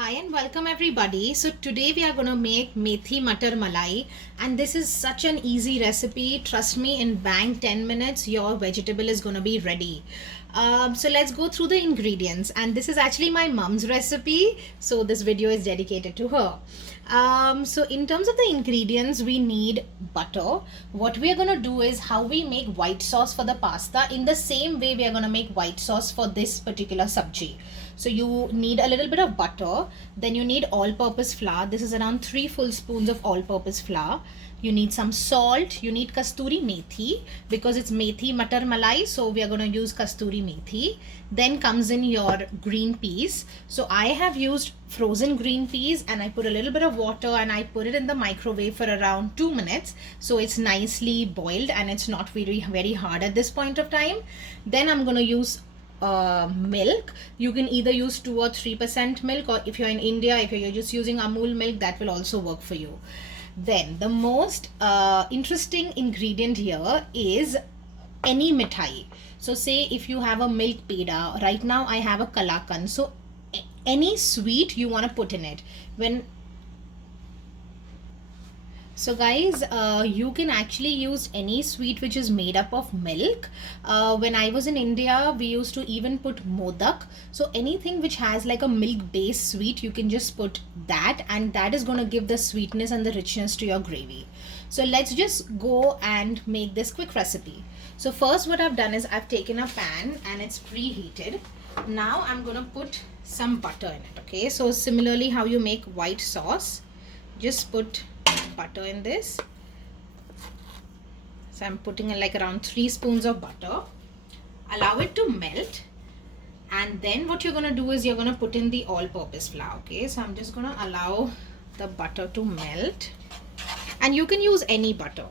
Hi and welcome everybody. So today we are going to make methi matar malai, and this is such an easy recipe. Trust me, in bang 10 minutes your vegetable is going to be ready. So let's go through the ingredients, and this is actually my mom's recipe, so this video is dedicated to her. So in terms of the ingredients, we need butter. What we are going to do is how we make white sauce for the pasta. In the same way we are going to make white sauce for this particular sabji. So you need a little bit of butter, then you need all-purpose flour. This is around 3 full spoons of all-purpose flour. You need some salt, you need kasturi methi because it's methi matar malai, so we are going to use kasturi methi. Then comes in your green peas. So I have used frozen green peas and I put a little bit of water and I put it in the microwave for around 2 minutes, so it's nicely boiled and it's not very hard at this point of time. Then I'm going to use milk. You can either use 2 or 3% milk, or if you're in India, if you're just using Amul milk, that will also work for you. Then the most interesting ingredient here is any mithai. So say if you have a milk peda, right now I have a kalakan, so any sweet you want to put in it. So guys, you can actually use any sweet which is made up of milk. When I was in India, we used to even put modak. So anything which has like a milk based sweet, you can just put that, and that is going to give the sweetness and the richness to your gravy. So let's just go and make this quick recipe. So first what I've done is I've taken a pan and it's preheated. Now I'm going to put some butter in it. Okay, so similarly how you make white sauce, just put butter in this. So I'm putting in like around 3 spoons of butter. Allow it to melt, and then what you're going to do is you're going to put in the all-purpose flour. Okay, so I'm just going to allow the butter to melt, and you can use any butter.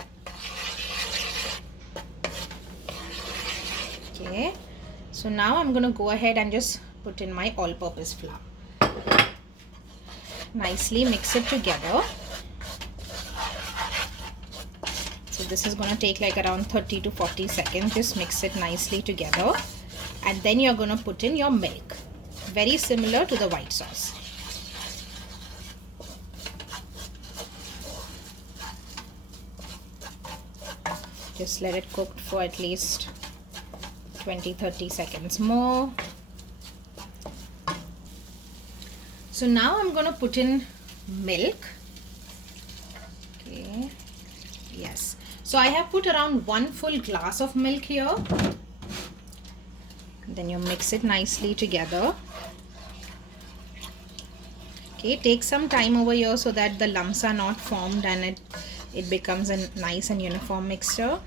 Okay, so now I'm going to go ahead and just put in my all-purpose flour. Nicely mix it together. So this is going to take like around 30 to 40 seconds. Just mix it nicely together, and then you're going to put in your milk, very similar to the white sauce. Just let it cook for at least 20-30 seconds more. So now I'm going to put in milk. Okay, yes. So I have put around 1 full glass of milk here. Then you mix it nicely together. Okay, take some time over here so that the lumps are not formed and it becomes a nice and uniform mixture.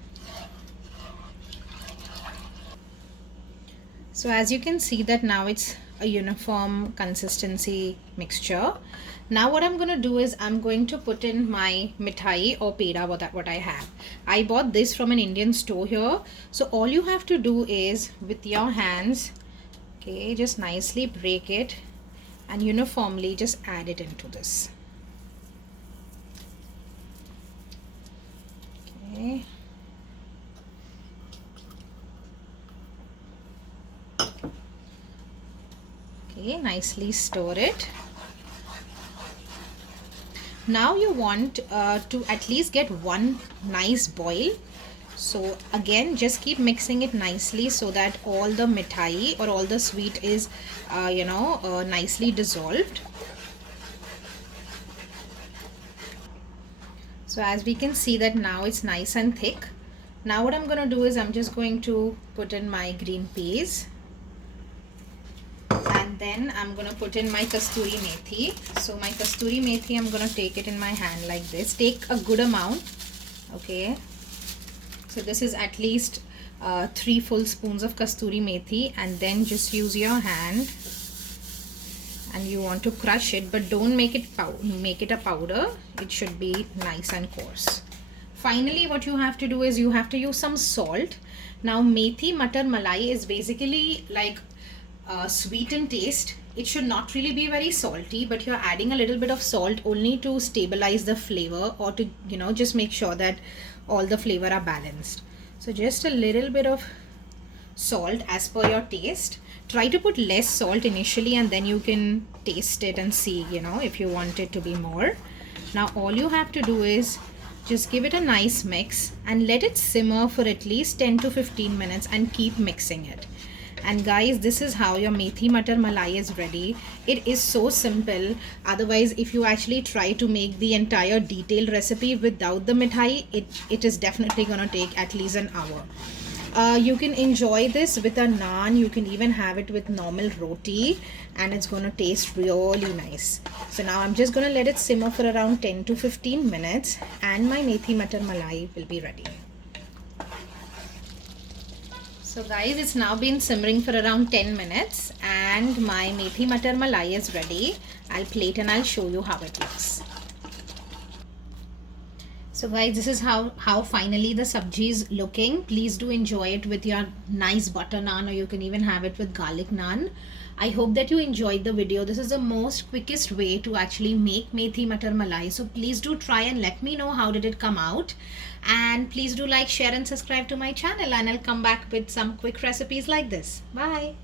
So as you can see that now it's a uniform consistency mixture. Now what I'm going to do is I'm going to put in my mithai or peda, what I have. I bought this from an Indian store here. So all you have to do is with your hands, okay, just nicely break it and uniformly just add it into this. Okay. Okay, nicely stir it. Now you want to at least get one nice boil. So again, just keep mixing it nicely so that all the mithai or all the sweet is nicely dissolved. So as we can see that now it's nice and thick. Now what I'm going to do is I'm just going to put in my green peas. Then I'm going to put in my kasturi methi. So my kasturi methi, I'm going to take it in my hand like this. Take a good amount. Okay. So this is at least 3 full spoons of kasturi methi, and then just use your hand and you want to crush it, but don't make it a powder. It should be nice and coarse. Finally, what you have to do is you have to use some salt. Now methi matar malai is basically like sweet in taste. It should not really be very salty, but you're adding a little bit of salt only to stabilize the flavor, or to just make sure that all the flavor are balanced. So just a little bit of salt as per your taste. Try to put less salt initially, and then you can taste it and see, if you want it to be more. Now all you have to do is just give it a nice mix and let it simmer for at least 10 to 15 minutes and keep mixing it. And guys, this is how your methi matar malai is ready. It is so simple. Otherwise, if you actually try to make the entire detailed recipe without the mithai, it is definitely gonna take at least an hour. You can enjoy this with a naan. You can even have it with normal roti, and it's gonna taste really nice. So now I'm just gonna let it simmer for around 10 to 15 minutes, and my methi matar malai will be ready. So guys, it's now been simmering for around 10 minutes and my methi matar malai is ready. I'll plate and I'll show you how it looks. So guys, this is how finally the sabji is looking. Please do enjoy it with your nice butter naan, or you can even have it with garlic naan. I hope that you enjoyed the video. This is the most quickest way to actually make methi matar malai. So please do try and let me know how did it come out. And please do like, share and subscribe to my channel, and I'll come back with some quick recipes like this. Bye.